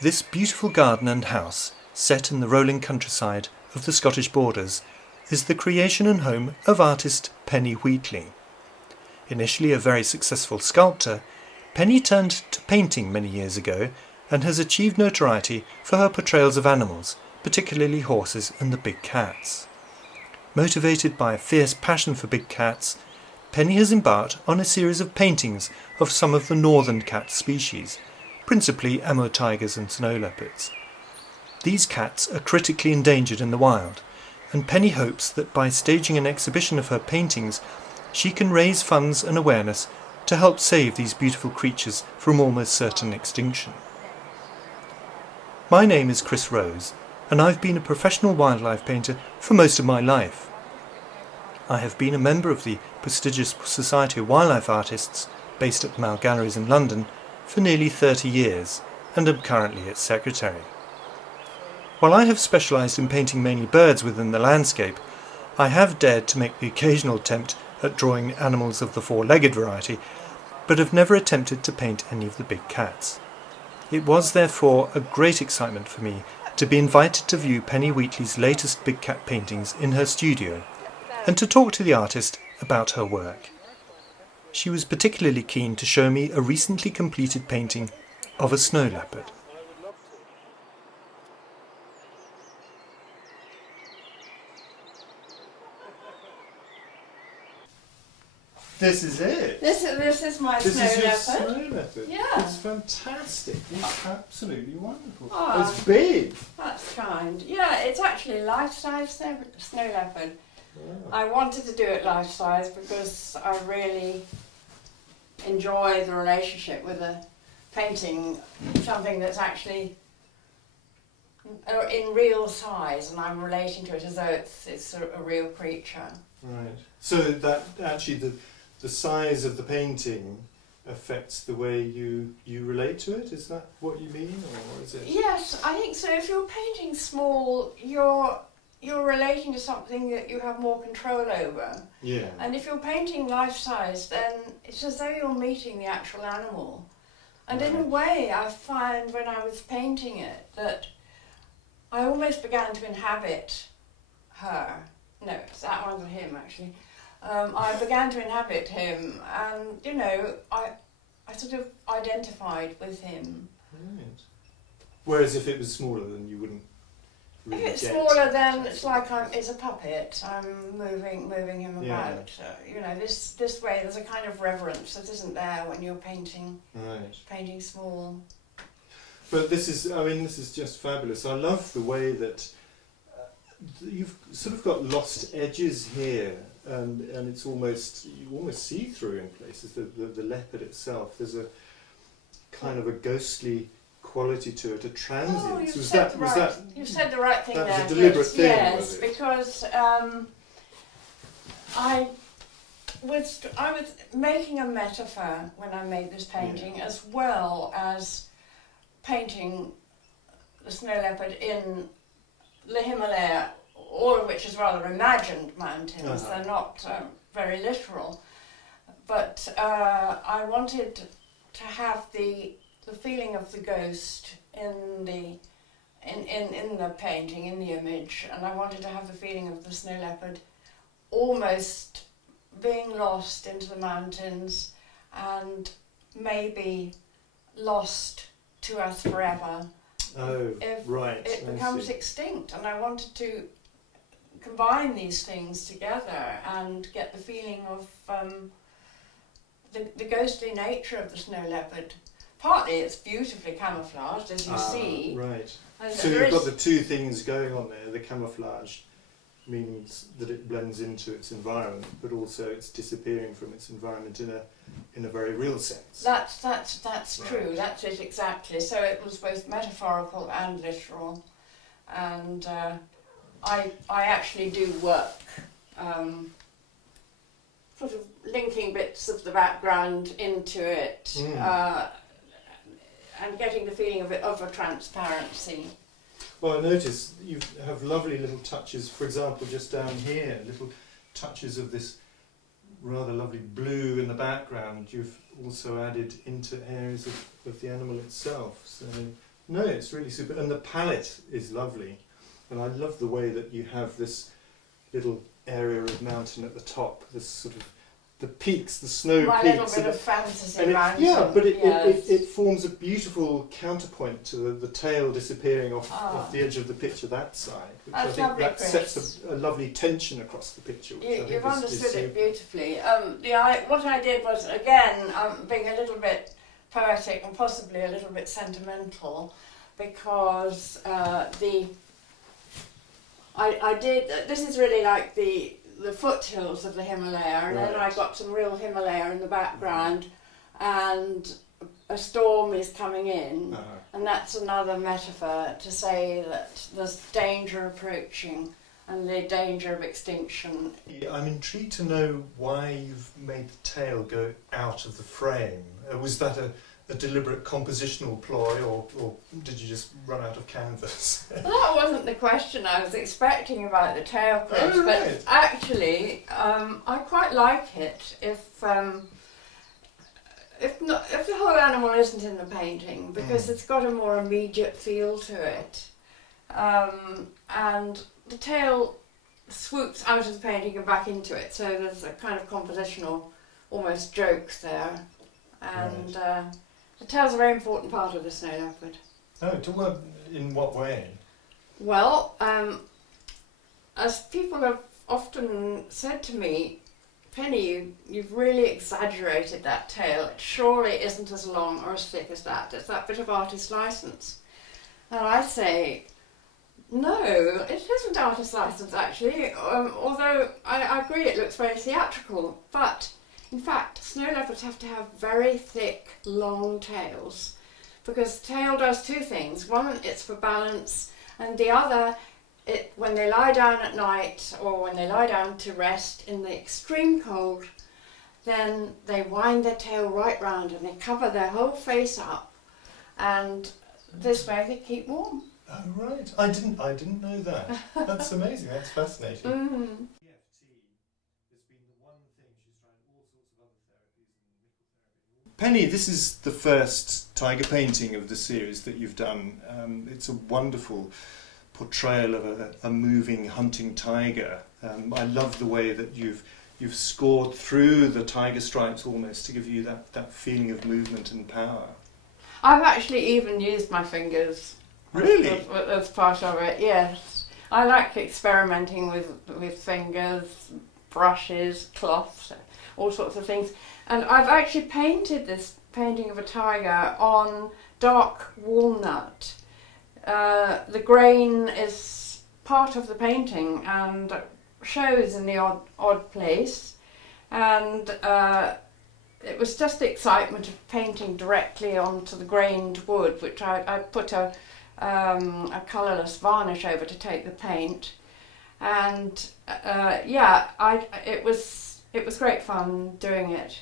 This beautiful garden and house, set in the rolling countryside of the Scottish borders, is the creation and home of artist Penny Wheatley. Initially a very successful sculptor, Penny turned to painting many years ago and has achieved notoriety for her portrayals of animals, particularly horses and the big cats. Motivated by a fierce passion for big cats, Penny has embarked on a series of paintings of some of the northern cat species, principally Amur tigers and snow leopards. These cats are critically endangered in the wild, and Penny hopes that by staging an exhibition of her paintings, she can raise funds and awareness to help save these beautiful creatures from almost certain extinction. My name is Chris Rose, and I've been a professional wildlife painter for most of my life. I have been a member of the prestigious Society of Wildlife Artists, based at the Mall Galleries in London, for nearly 30 years, and am currently its secretary. While I have specialised in painting mainly birds within the landscape, I have dared to make the occasional attempt at drawing animals of the four-legged variety, but have never attempted to paint any of the big cats. It was therefore a great excitement for me to be invited to view Penny Wheatley's latest big cat paintings in her studio, and to talk to the artist about her work. She was particularly keen to show me a recently completed painting of a snow leopard. This is it. This is my This snow is your leopard. snow leopard. Yeah. It's fantastic. It's absolutely wonderful. Oh. It's big. That's kind. Yeah, it's actually life-size snow leopard. Wow. I wanted to do it life-size because I really enjoy the relationship with a painting, something that's actually in real size, and I'm relating to it as though it's a real creature. Right. So that actually the size of the painting affects the way you relate to it? Is that what you mean, or is it? Yes, I think so. If you're painting small, you're relating to something that you have more control over. Yeah. And if you're painting life-size, then it's as though you're meeting the actual animal. And in a way, I find when I was painting it that I almost began to inhabit her. No, that one's him, actually. I began to inhabit him, and, you know, I sort of identified with him. Right. Whereas if it was smaller, then you wouldn't really If it's get smaller, then it's like it's a puppet. I'm moving him Yeah. about. You know, this way there's a kind of reverence that isn't there when you're painting small. But this is just fabulous. I love the way that you've sort of got lost edges here, and it's you almost see through in places. The leopard itself, there's a kind of a ghostly quality to it, a transience. Oh, you said the right thing that there. was a deliberate Chris. thing, Yes, was it? because I was making a metaphor when I made this painting, as well as painting the snow leopard in the Himalaya, all of which is rather imagined mountains. Uh-huh. They're not very literal. But I wanted to have the feeling of the ghost in the painting, in the image, and I wanted to have the feeling of the snow leopard almost being lost into the mountains and maybe lost to us forever. Oh, if right. it I becomes see. extinct, and I wanted to combine these things together and get the feeling of the ghostly nature of the snow leopard. Partly it's beautifully camouflaged, as you see. Right. And So there you've got is- the two things going on there. The camouflage means that it blends into its environment, but also it's disappearing from its environment in a very real sense. That's Right. true. That's it exactly. So it was both metaphorical and literal, and I actually do work, sort of linking bits of the background into it, and getting the feeling of a transparency. Well, I notice you have lovely little touches, for example, just down here, little touches of this rather lovely blue in the background. You've also added into areas of the animal itself. So No, it's really super, and the palette is lovely, and I love the way that you have this little area of mountain at the top, this sort of the peaks, the snow My peaks. little bit of fantasy And around yeah, it, but yes. it forms a beautiful counterpoint to the tail disappearing off the edge of the picture that side, which That's I think lovely, that Chris. sets a lovely tension across the picture. Which I think You've is understood it super. beautifully. What I did was, again, being a little bit poetic and possibly a little bit sentimental, because this is really like the foothills of the Himalaya, and then I got some real Himalaya in the background, and a storm is coming in, and that's another metaphor to say that there's danger approaching and the danger of extinction. I'm intrigued to know why you've made the tail go out of the frame. Was that a deliberate compositional ploy, or did you just run out of canvas? That wasn't the question I was expecting about the tail, Chris, Oh, right. but actually I quite like it if the whole animal isn't in the painting, because it's got a more immediate feel to it, and the tail swoops out of the painting and back into it, so there's a kind of compositional almost joke there, and the tail's a very important part of the snow leopard. Oh, in what way? Well, as people have often said to me, Penny, you've really exaggerated that tail. It surely isn't as long or as thick as that. It's that bit of artist license. And I say, no, it isn't artist license actually, although I agree it looks very theatrical, but in fact snow leopards have to have very thick, long tails, because the tail does two things. One, it's for balance, and the other, when they lie down at night or when they lie down to rest in the extreme cold, then they wind their tail right round and they cover their whole face up, and this way they keep warm. Oh, right. I didn't know that. That's amazing. That's fascinating. Mm-hmm. Penny, this is the first tiger painting of the series that you've done. It's a wonderful portrayal of a moving hunting tiger. I love the way that you've scored through the tiger stripes almost to give you that feeling of movement and power. I've actually even used my fingers. Really? As part of it, yes. I like experimenting with fingers, brushes, cloths, all sorts of things. And I've actually painted this painting of a tiger on dark walnut. The grain is part of the painting and shows in the odd place. And it was just the excitement of painting directly onto the grained wood, which I put a colourless varnish over to take the paint. And it was great fun doing it.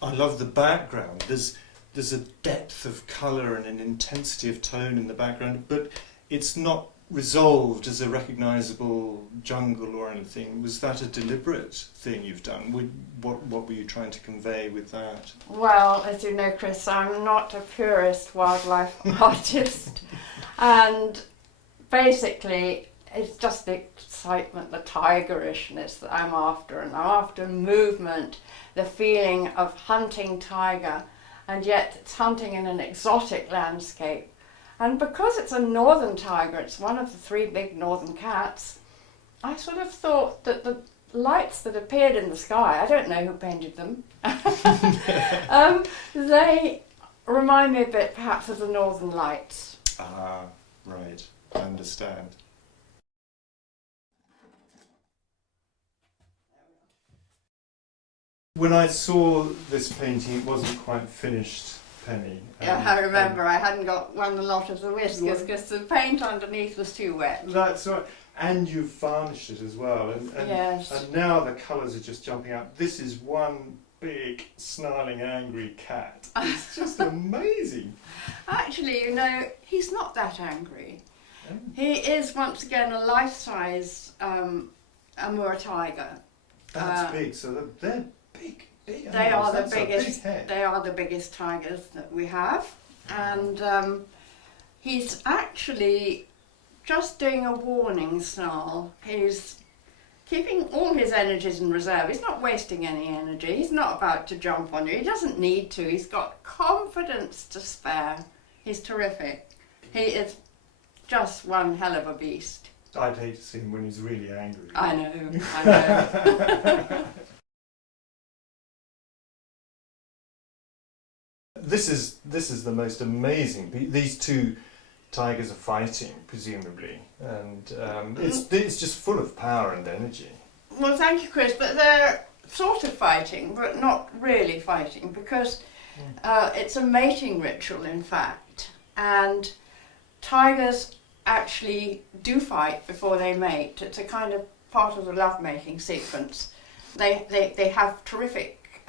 I love the background. There's a depth of colour and an intensity of tone in the background, but it's not resolved as a recognisable jungle or anything. Was that a deliberate thing you've done? What were you trying to convey with that? Well, as you know, Chris, I'm not a purist wildlife artist, and basically it's just the excitement, the tigerishness that I'm after, and I'm after movement, the feeling of hunting tiger, and yet it's hunting in an exotic landscape. And because it's a northern tiger, it's one of the three big northern cats, I sort of thought that the lights that appeared in the sky, I don't know who painted them, they remind me a bit perhaps of the northern lights. Ah, right, I understand. When I saw this painting, it wasn't quite finished, Penny. Yeah, I remember I hadn't got won a lot of the whiskers because the paint underneath was too wet. That's right. And you've varnished it as well. Yes. And now the colours are just jumping out. This is one big, snarling, angry cat. It's just amazing. Actually, you know, he's not that angry. He is, once again, a life-size Amur tiger. That's big. So they're big. They are the That's a biggest. big head. They are the biggest tigers that we have. and he's actually just doing a warning snarl. He's keeping all his energies in reserve. He's not wasting any energy. He's not about to jump on you. He doesn't need to. He's got confidence to spare. He's terrific. He is just one hell of a beast. I'd hate to see him when he's really angry. I know. This is the most amazing. These two tigers are fighting, presumably, and it's just full of power and energy. Well, thank you, Chris, but they're sort of fighting, but not really fighting, because it's a mating ritual, in fact, and tigers actually do fight before they mate. It's a kind of part of the love-making sequence. They have terrific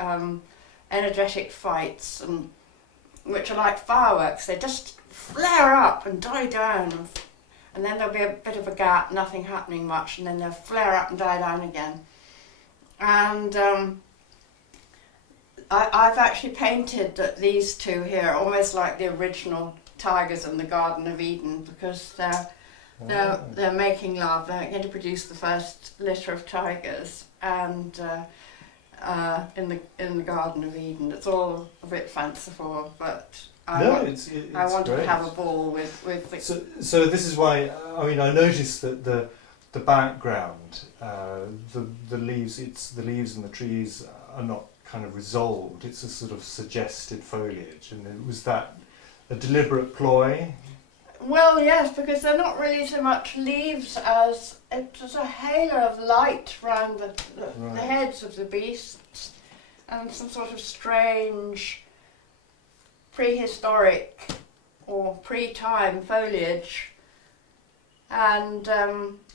energetic fights, and which are like fireworks. They just flare up and die down, and then there'll be a bit of a gap, nothing happening much, and then they'll flare up and die down again. And I've actually painted these two here almost like the original tigers in the Garden of Eden, because they're making love. They're going to produce the first litter of tigers, and in the Garden of Eden. It's all a bit fanciful, but I wanted to have a ball with the... So this is why, I mean, I noticed that the background, the leaves, the leaves and the trees are not kind of resolved. It's a sort of suggested foliage, and was that a deliberate ploy? Well, yes, because they're not really so much leaves as it's a halo of light around the heads of the beasts, and some sort of strange prehistoric or pre-time foliage. And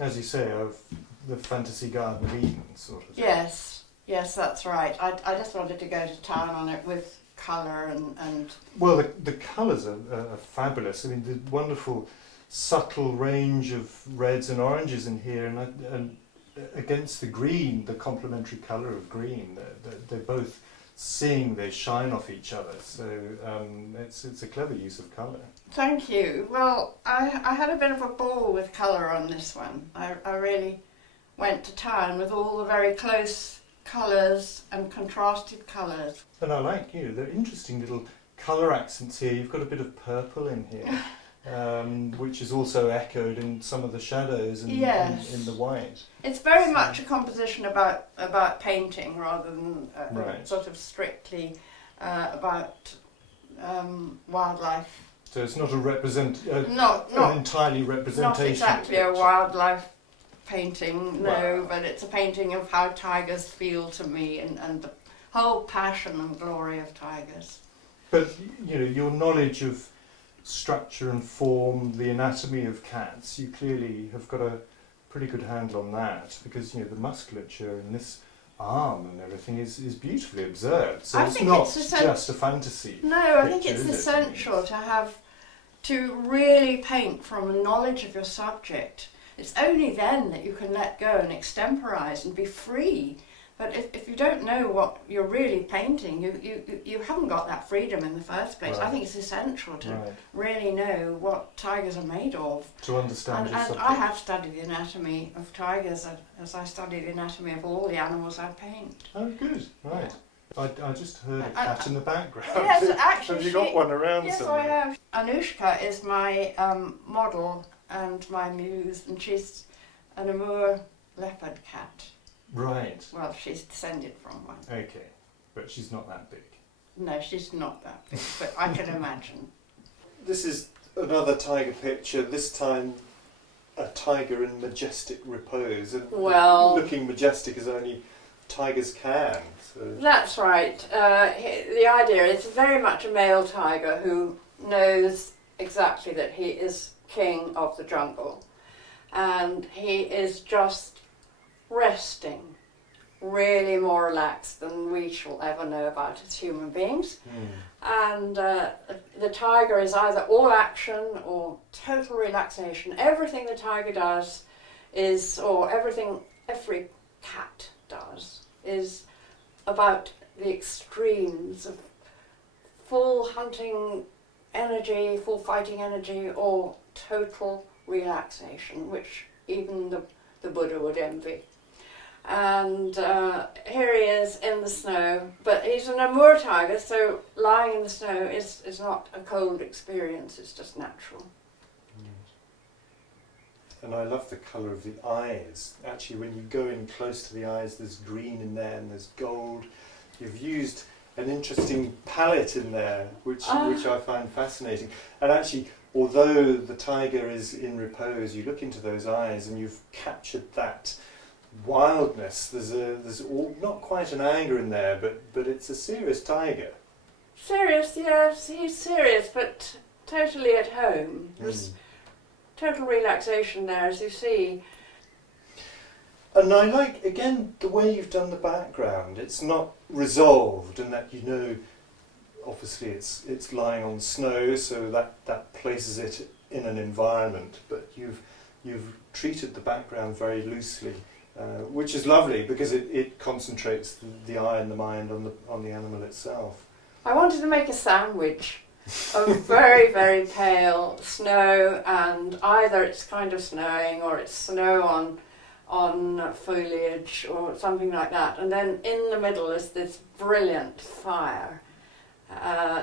as you say, of the fantasy Garden of Eden sort of thing. Yes, that's right. I just wanted to go to town on it with colour and... Well, the colours are fabulous. I mean, the wonderful subtle range of reds and oranges in here, and against the green, the complementary colour of green, they're both seeing they shine off each other. So it's a clever use of colour. Thank you. Well, I had a bit of a ball with colour on this one. I really went to town with all the very close colours and contrasted colours. And I like, they're interesting little colour accents here. You've got a bit of purple in here, which is also echoed in some of the shadows and in the white. It's very much a composition about painting rather than sort of strictly about wildlife. So it's not a not entirely representation. Not exactly a wildlife painting, no, but it's a painting of how tigers feel to me, and the whole passion and glory of tigers. But your knowledge of structure and form, the anatomy of cats, you clearly have got a pretty good handle on that, because the musculature in this arm and everything is beautifully observed. So it's not just a fantasy. No, I think it's essential to really paint from a knowledge of your subject. It's only then that you can let go and extemporise and be free. But if you don't know what you're really painting, you haven't got that freedom in the first place. Right. I think it's essential to really know what tigers are made of. To understand your subject. I have studied the anatomy of tigers as I study the anatomy of all the animals I paint. Oh, good. Right. I just heard a cat in the background. Yes, actually. Have you got one around somewhere? Yes, I have. Anushka is my model and my muse, and she's an Amur leopard cat. Right. Well, she's descended from one. Okay, but she's not that big. No, she's not that big, but I can imagine. This is another tiger picture, this time a tiger in majestic repose, and looking majestic as only tigers can. So. That's right. The idea is very much a male tiger who knows exactly that he is king of the jungle, and he is just resting, really more relaxed than we shall ever know about as human beings. And the tiger is either all action or total relaxation. Everything the tiger does is, or everything every cat does, is about the extremes of full hunting energy, full fighting energy, or total relaxation, which even the Buddha would envy. And here he is in the snow, but he's an Amur tiger, so lying in the snow is not a cold experience, it's just natural. And I love the colour of the eyes. Actually, when you go in close to the eyes, there's green in there and there's gold. You've used an interesting palette in there, which I find fascinating. And actually, although the tiger is in repose, you look into those eyes and you've captured that wildness. There's not quite an anger in there, but it's a serious tiger. Serious, yes, he's serious, but totally at home. There's total relaxation there, as you see. And I like, again, the way you've done the background. It's not resolved, and that, you know, obviously it's lying on snow, so that places it in an environment, but you've treated the background very loosely. Which is lovely because it concentrates the eye and the mind on the animal itself. I wanted to make a sandwich of very, very pale snow, and either it's kind of snowing or it's snow on foliage or something like that, and then in the middle is this brilliant fire.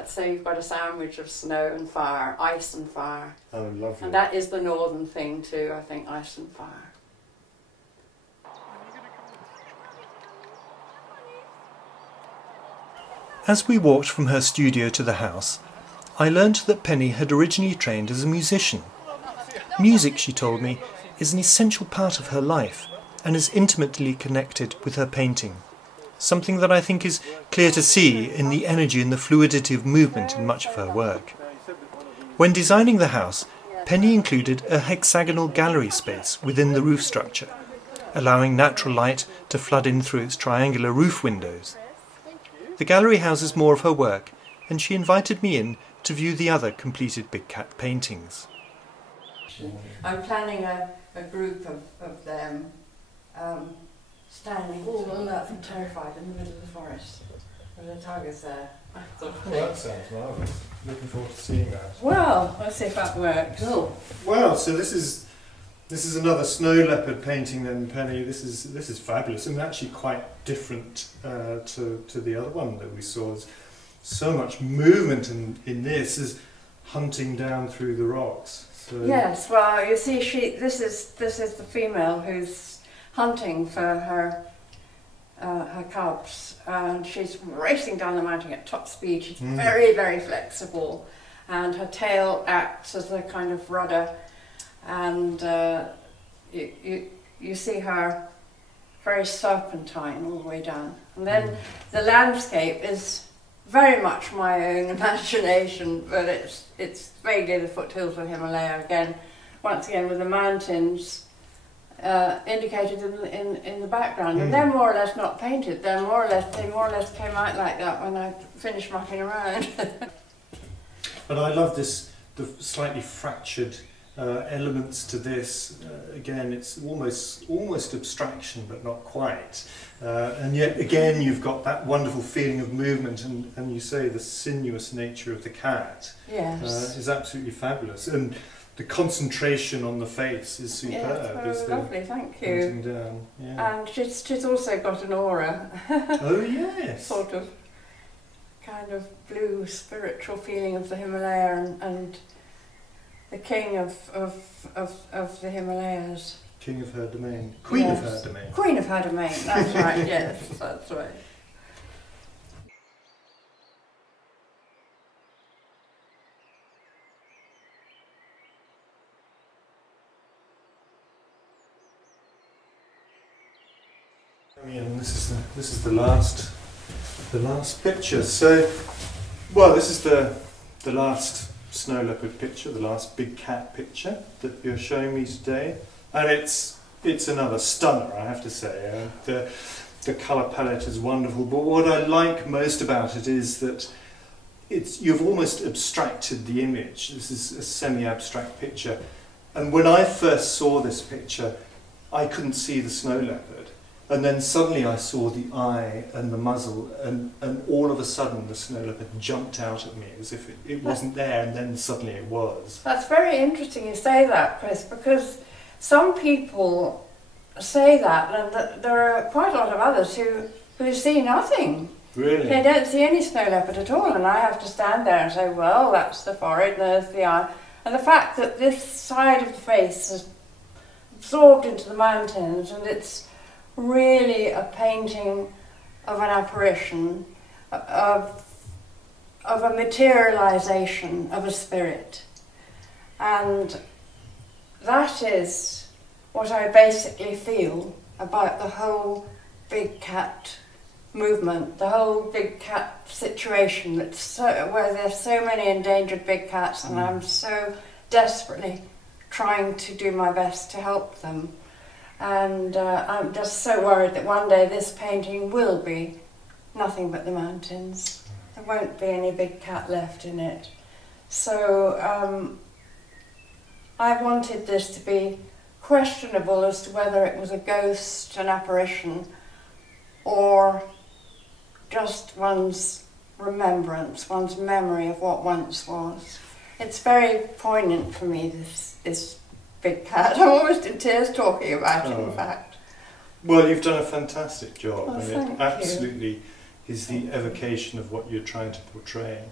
So you've got a sandwich of snow and fire, ice and fire. Oh, lovely. And that is the northern thing too, I think, ice and fire. As we walked from her studio to the house, I learnt that Penny had originally trained as a musician. Music, she told me, is an essential part of her life and is intimately connected with her painting, something that I think is clear to see in the energy and the fluidity of movement in much of her work. When designing the house, Penny included a hexagonal gallery space within the roof structure, allowing natural light to flood in through its triangular roof windows. The gallery houses more of her work, and she invited me in to view the other completed Big Cat paintings. I'm planning a group of them standing all alert and terrified in the middle of the forest with the tigers there. Oh, that sounds marvellous. Looking forward to seeing that. Well, let's see if that works. Oh, well, so this is another snow leopard painting then, Penny. This is fabulous and actually quite different to the other one that we saw. There's so much movement in this as hunting down through the rocks. So yes, well, you see, this is the female who's hunting for her cubs, and she's racing down the mountain at top speed. She's very, very flexible, and her tail acts as a kind of rudder. And you see her very serpentine all the way down. And then the landscape is very much my own imagination, but it's vaguely the foothills of Himalaya again, once again with the mountains indicated in the background. And they're more or less not painted. They more or less came out like that when I finished mucking around. But I love the slightly fractured elements to this. Again, it's almost abstraction, but not quite. And yet again, you've got that wonderful feeling of movement, and you say the sinuous nature of the cat. Yes. Is absolutely fabulous, and the concentration on the face is superb. Yes, lovely, thank you. Down. Yeah. And she's also got an aura. Oh yes. Sort of, kind of blue spiritual feeling of the Himalaya and the king of the Himalayas. King of her domain. Queen of her domain. Queen of her domain, that's right, yes, that's right. And this is the last picture. So, well, this is the last snow leopard picture, the last big cat picture that you're showing me today, and it's another stunner, I have to say. The colour palette is wonderful, but what I like most about it is that you've almost abstracted the image. This is a semi-abstract picture, and when I first saw this picture, I couldn't see the snow leopard. And then suddenly I saw the eye and the muzzle, and all of a sudden the snow leopard jumped out at me as if it wasn't there, and then suddenly it was. That's very interesting you say that, Chris, because some people say that, and there are quite a lot of others who see nothing. Really? They don't see any snow leopard at all, and I have to stand there and say, well, that's the forehead, and there's the eye. And the fact that this side of the face is absorbed into the mountains, and it's really a painting of an apparition, of a materialization of a spirit. And that is what I basically feel about the whole big cat movement, the whole big cat situation, where there's so many endangered big cats, and I'm so desperately trying to do my best to help them. And I'm just so worried that one day this painting will be nothing but the mountains. There won't be any big cat left in it. So I wanted this to be questionable as to whether it was a ghost, an apparition, or just one's remembrance, one's memory of what once was. It's very poignant for me, this big cat. I'm almost in tears talking about it, in fact. Well, you've done a fantastic job, Oh, and thank it absolutely is the evocation of what you're trying to portray.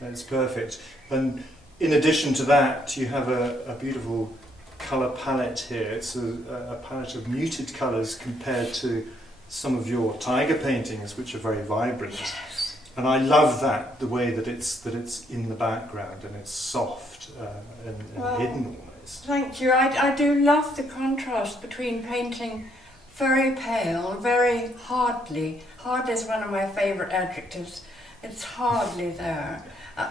That's perfect. And in addition to that, you have a beautiful colour palette here. It's a palette of muted colours compared to some of your tiger paintings, which are very vibrant. Yes. And I love that, the way that it's in the background and it's soft and hidden almost. Thank you. I do love the contrast between painting very pale, very hardly. Hardly is one of my favourite adjectives. It's hardly there.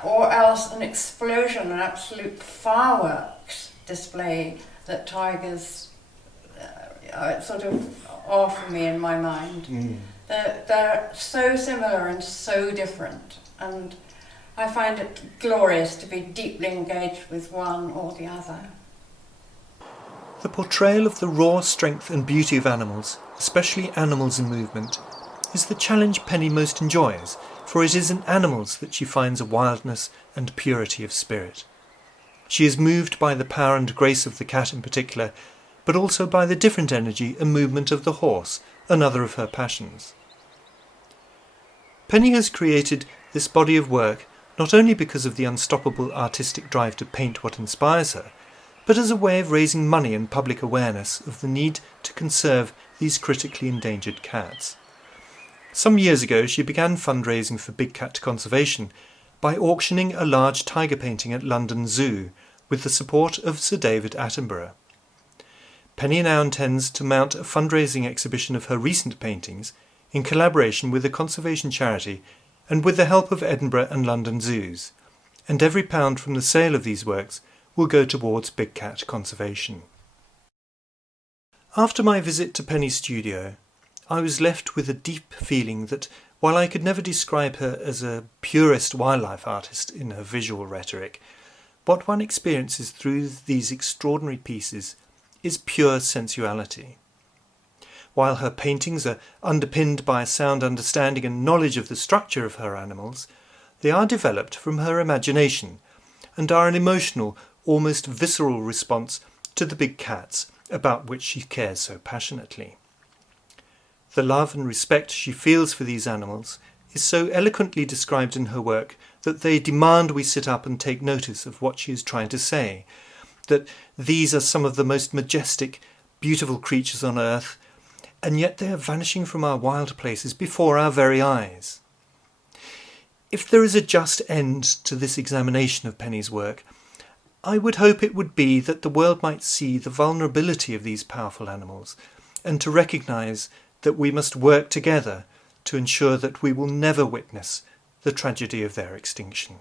Or else an explosion, an absolute fireworks display that tigers sort of offer me in my mind. They're so similar and so different, and I find it glorious to be deeply engaged with one or the other. The portrayal of the raw strength and beauty of animals, especially animals in movement, is the challenge Penny most enjoys, for it is in animals that she finds a wildness and purity of spirit. She is moved by the power and grace of the cat in particular, but also by the different energy and movement of the horse, another of her passions. Penny has created this body of work not only because of the unstoppable artistic drive to paint what inspires her, but as a way of raising money and public awareness of the need to conserve these critically endangered cats. Some years ago she began fundraising for big cat conservation by auctioning a large tiger painting at London Zoo with the support of Sir David Attenborough. Penny now intends to mount a fundraising exhibition of her recent paintings in collaboration with a conservation charity and with the help of Edinburgh and London zoos, and every pound from the sale of these works will go towards big cat conservation. After my visit to Penny's studio, I was left with a deep feeling that while I could never describe her as a purist wildlife artist in her visual rhetoric, what one experiences through these extraordinary pieces is pure sensuality. While her paintings are underpinned by a sound understanding and knowledge of the structure of her animals, they are developed from her imagination and are an emotional, almost visceral response to the big cats about which she cares so passionately. The love and respect she feels for these animals is so eloquently described in her work that they demand we sit up and take notice of what she is trying to say, that these are some of the most majestic, beautiful creatures on earth, and yet they are vanishing from our wild places before our very eyes. If there is a just end to this examination of Penny's work, I would hope it would be that the world might see the vulnerability of these powerful animals, and to recognise that we must work together to ensure that we will never witness the tragedy of their extinction.